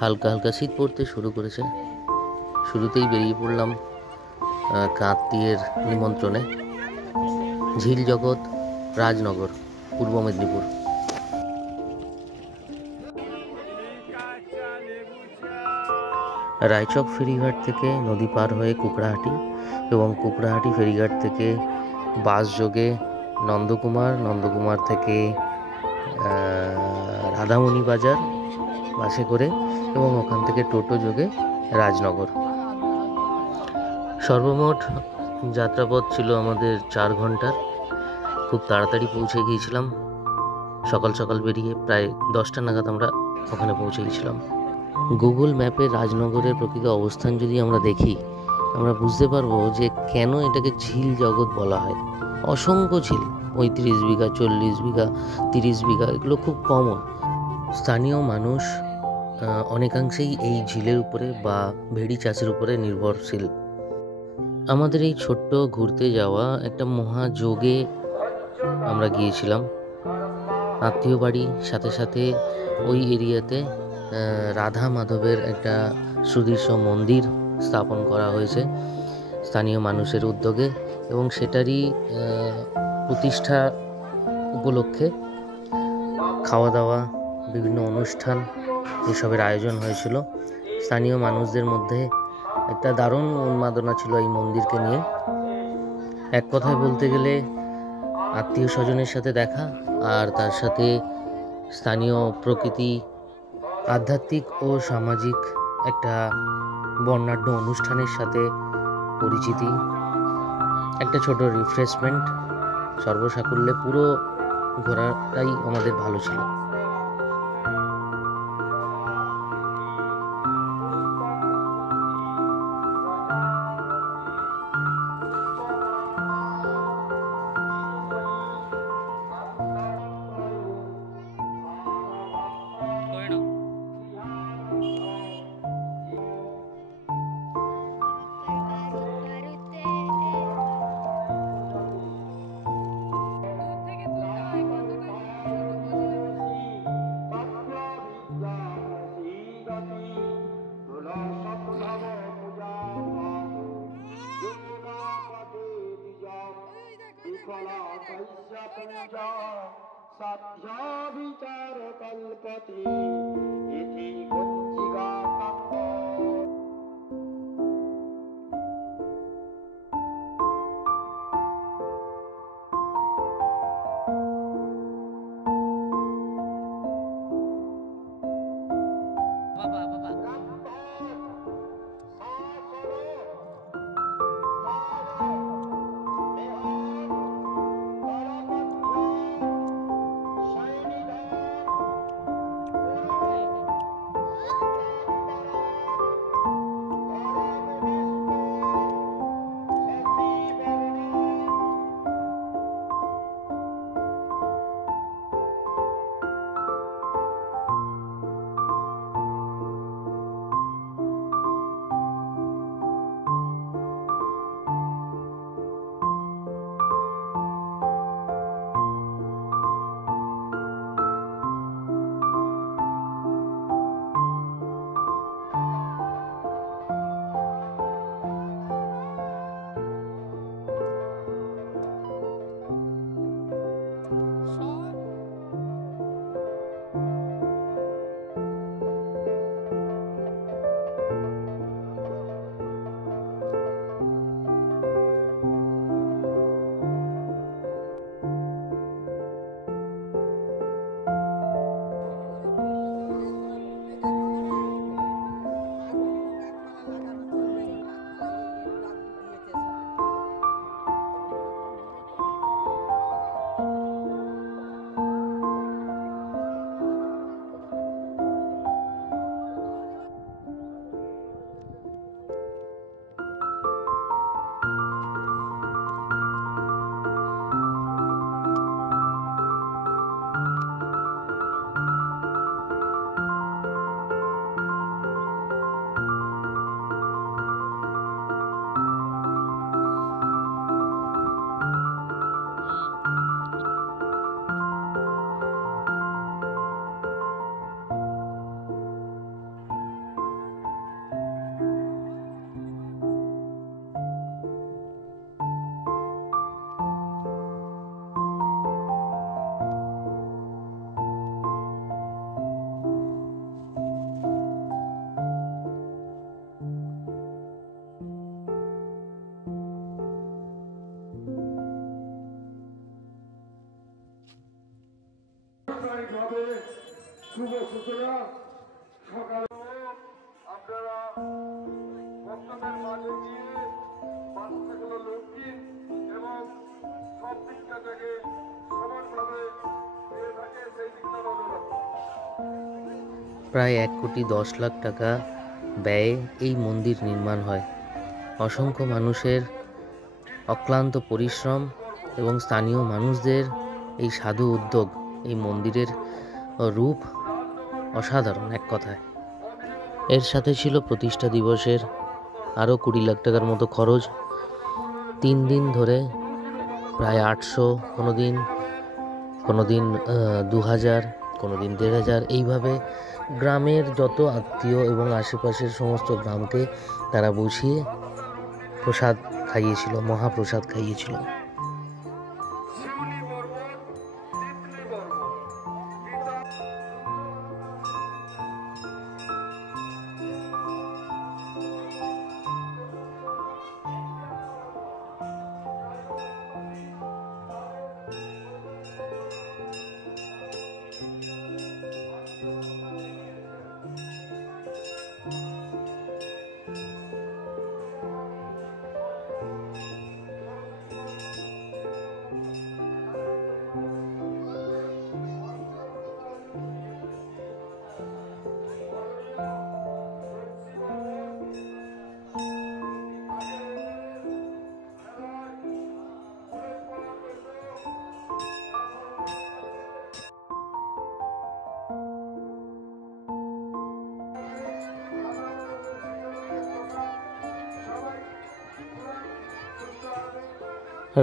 হালকা হালকা শীত পড়তে শুরু করেছে। শুরুতেই বেরিয়ে পড়লাম কাঁদতিয়ের নিমন্ত্রণে। ঝিল জগৎ, রাজনগর, পূর্ব মেদিনীপুর। রায়চক ফেরিঘাট থেকে নদী পার হয়ে কুকড়াহাটি এবং কুকড়াহাটি ফেরিঘাট থেকে বাস যোগে নন্দকুমার থেকে রাধামণি বাজার বাসে করে এবং ওখান থেকে টোটো যোগে রাজনগর। সর্বমোট যাত্রাপথ ছিল আমাদের 4 ঘন্টার। খুব তাড়াতাড়ি পৌঁছে গিয়েছিলাম। সকাল সকাল বেরিয়ে প্রায় 10টা নাগাদ আমরা ওখানে পৌঁছে গেছিলাম। গুগল ম্যাপে রাজনগরের প্রকৃত অবস্থান যদি আমরা দেখি, আমরা বুঝতে পারবো যে কেন এটাকে ঝিল জগৎ বলা হয়। অসংখ্য ঝিল, 35 বিঘা, 40 বিঘা, 30 বিঘা, এগুলো খুব কমন। স্থানীয় মানুষ অনেকাংশেই এই ঝিলের উপরে বা ভেড়ি চাষের উপরে নির্ভরশীল। আমাদের এই ছোট্ট ঘুরতে যাওয়া একটা মহাযোগে আমরা গিয়েছিলাম। আত্মীয় বাড়ি, সাথে সাথে ওই এরিয়াতে রাধা মাধবের একটা সুদৃশ্য মন্দির স্থাপন করা হয়েছে স্থানীয় মানুষের উদ্যোগে, এবং সেটারই প্রতিষ্ঠা উপলক্ষে খাওয়া দাওয়া, বিভিন্ন অনুষ্ঠান এসবের আয়োজন হয়েছিল। স্থানীয় মানুষদের মধ্যে একটা দারুণ উন্মাদনা ছিল এই মন্দিরকে নিয়ে। এক কথায় বলতে গেলে আত্মীয় স্বজনের সাথে দেখা, আর তার সাথে স্থানীয় প্রকৃতি, আধ্যাত্মিক ও সামাজিক একটা বর্ণাঢ্য অনুষ্ঠানের সাথে পরিচিতি, একটা ছোট রিফ্রেশমেন্ট, সর্বসাকুল্যে পুরো ঘোরাটাই আমাদের ভালো ছিল। विचार कल्पते इति कुच्चिका আনুষ্ঠানিকভাবে শুভ সূচনা সকালে আপনারা ভক্তদের মাঝে গিয়ে বাচ্চাগুলো লক্ষ্মী এবং সব দিকটা থেকে সমানভাবে পেয়ে থাকে সেই দিকটা নজর রাখুন। প্রায় 1,10,00,000 টাকা ব্যয়ে এই মন্দির নির্মাণ হয়। অসংখ্য মানুষের অক্লান্ত পরিশ্রম এবং স্থানীয় মানুষদের এই সাধু উদ্যোগ এই মন্দিরের রূপ অসাধারণ এক কথায়। এর সাথে ছিল প্রতিষ্ঠা দিবসের আরও 20 লাখ টাকার মতো খরচ। 3 দিন ধরে প্রায় 800, কোনো দিন 2000, কোনো দিন 1500, এইভাবে গ্রামের যত আত্মীয় এবং আশেপাশের সমস্ত গ্রামকে তারা বসিয়ে প্রসাদ খাইয়েছিল, মহাপ্রসাদ খাইয়েছিল।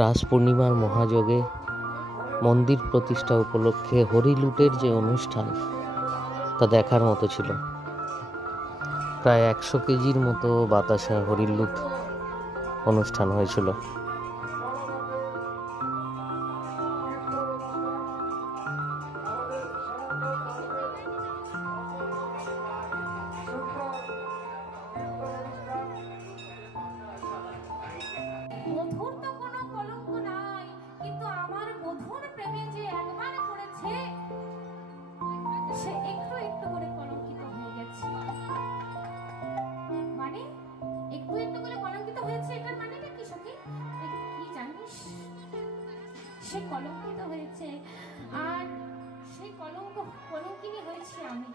রাস পূর্ণিমার মহাযোগে মন্দির প্রতিষ্ঠা উপলক্ষে হরিলুটের যে অনুষ্ঠান তা দেখার মতো ছিল। প্রায় 100 কেজির মতো বাতাসা হরিলুট অনুষ্ঠান হয়েছিল। বধুর তো কোনো কলঙ্ক নাই, কিন্তু আমার বধুর প্রেমে যে একবার পড়েছে সে একটু একটু করে কলঙ্কিত হয়ে গেছে। মানে একটু একটু করে কলঙ্কিত হয়েছে, এটার মানেটা কি সখী? কি জানিস? সে কলঙ্কিত হয়েছে, আর সেই কলঙ্কিনী হয়েছে আমি।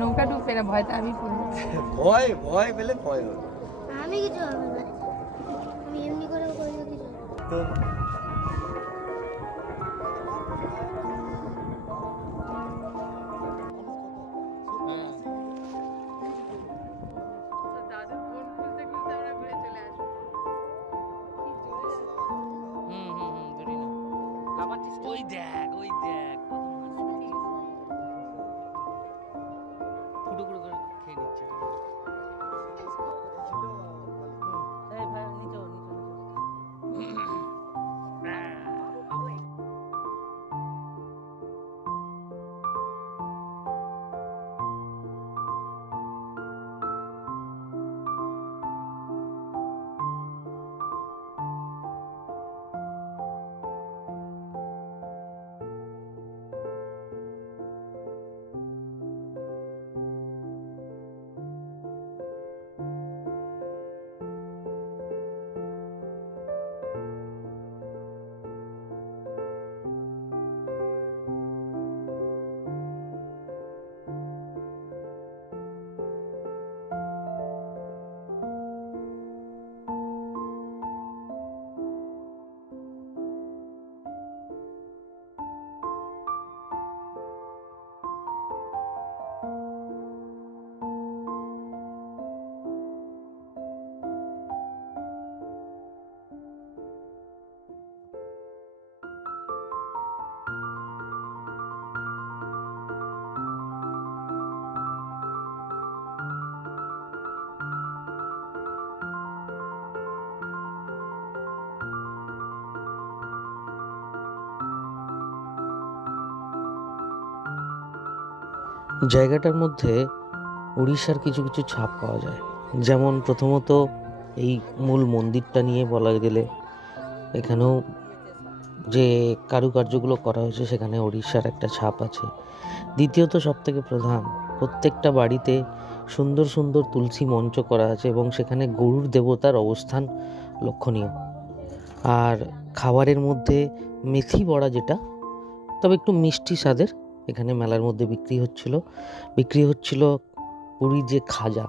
নৌকা ডুববে না, ভয়টা আমি পড়বো। ভয় ভয় পেলে ভয় হবে আমি কিছু হবে না, আমি এমনি করে করলে কিছু তো দাদুর ফোন খুলতে খুলতে আমরা ঘুরে চলে আসবো। ওই দেখ ফুটো করে খেয়ে নিচ্ছে। এই ভাই নিচে জায়গাটার মধ্যে উড়িষ্যার কিছু কিছু ছাপ পাওয়া যায়। যেমন প্রথমত এই মূল মন্দিরটা নিয়ে বলা গেলে এখানেও যে কারুকার্যগুলো করা হয়েছে সেখানে উড়িষ্যার একটা ছাপ আছে। দ্বিতীয়ত সবথেকে প্রধান, প্রত্যেকটা বাড়িতে সুন্দর সুন্দর তুলসী মঞ্চ করা আছে এবং সেখানে গরুর দেবতার অবস্থান লক্ষণীয়। আর খাবারের মধ্যে মেথি বড়া, যেটা তবে একটু মিষ্টি স্বাদের, এখানে মেলার মধ্যে বিক্রি হচ্ছিল পুরীর যে খাজা,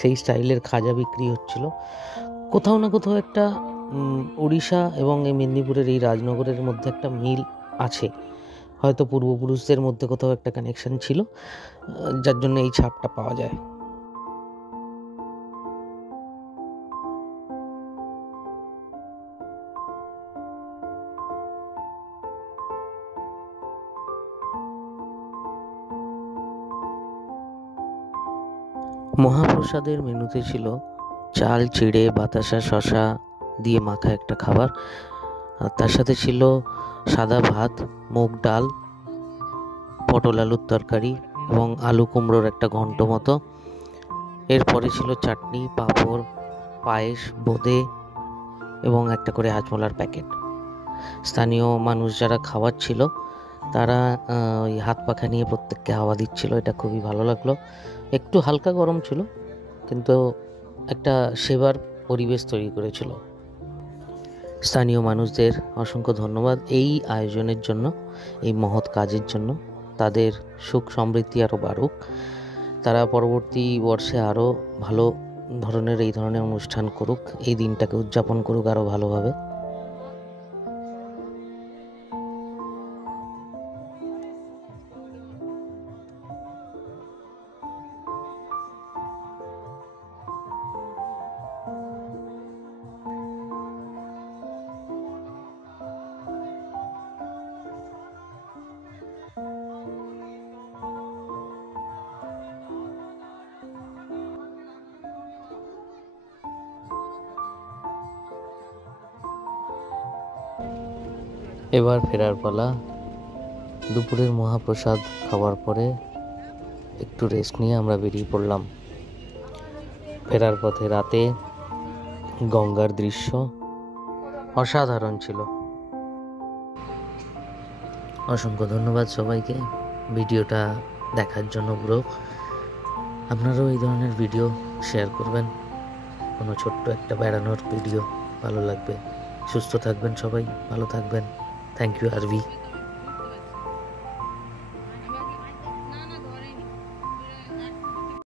সেই স্টাইলের খাজা বিক্রি হচ্ছিল। কোথাও না কোথাও একটা উড়িষ্যা এবং এই মেদিনীপুরের এই রাজনগরের মধ্যে একটা মিল আছে, হয়তো পূর্বপুরুষদের মধ্যে কোথাও একটা কানেকশন ছিল, যার জন্য এই ছাপটা পাওয়া যায়। মহাপ্রসাদের মেনুতে ছিল চাল, চিড়ে, বাতাসা, শশা দিয়ে মাখা একটা খাবার, আর তার সাথে ছিল সাদা ভাত, মুগ ডাল, পটল আলুর তরকারি এবং আলু কুমড়োর একটা ঘন্ট মতো। এরপরে ছিল চাটনি, পাঁপড়, পায়েস, বোঁদে এবং একটা করে হাজমোলার প্যাকেট। স্থানীয় মানুষ যারা খাওয়াচ্ছিল তারা ওই হাত পাখা নিয়ে প্রত্যেককে হাওয়া দিচ্ছিল, এটা খুবই ভালো লাগলো। একটু হালকা গরম ছিল কিন্তু একটা সেবার পরিবেশ তৈরি করেছিল। স্থানীয় মানুষদের অসংখ্য ধন্যবাদ এই আয়োজনের জন্য, এই মহৎ কাজের জন্য। তাদের সুখ সমৃদ্ধি আরও বাড়ুক, তারা পরবর্তী বর্ষে আরও ভালো ধরনের এই ধরনের অনুষ্ঠান করুক, এই দিনটাকে উদযাপন করুক আরও ভালোভাবে। এবার ফেরার পালা। দুপুরের মহাপ্রসাদ খাওয়ার পরে একটু রেস্ট নিয়ে আমরা বেরিয়ে পড়লাম। ফেরার পথে রাতে গঙ্গার দৃশ্য অসাধারণ ছিল। অসংখ্য ধন্যবাদ সবাইকে ভিডিওটা দেখার জন্য। পুরো আপনারাও এই ধরনের ভিডিও শেয়ার করবেন, কোনো ছোট্ট একটা বেড়ানোর ভিডিও ভালো লাগবে। সুস্থ থাকবেন সবাই, ভালো থাকবেন। Thank you RV.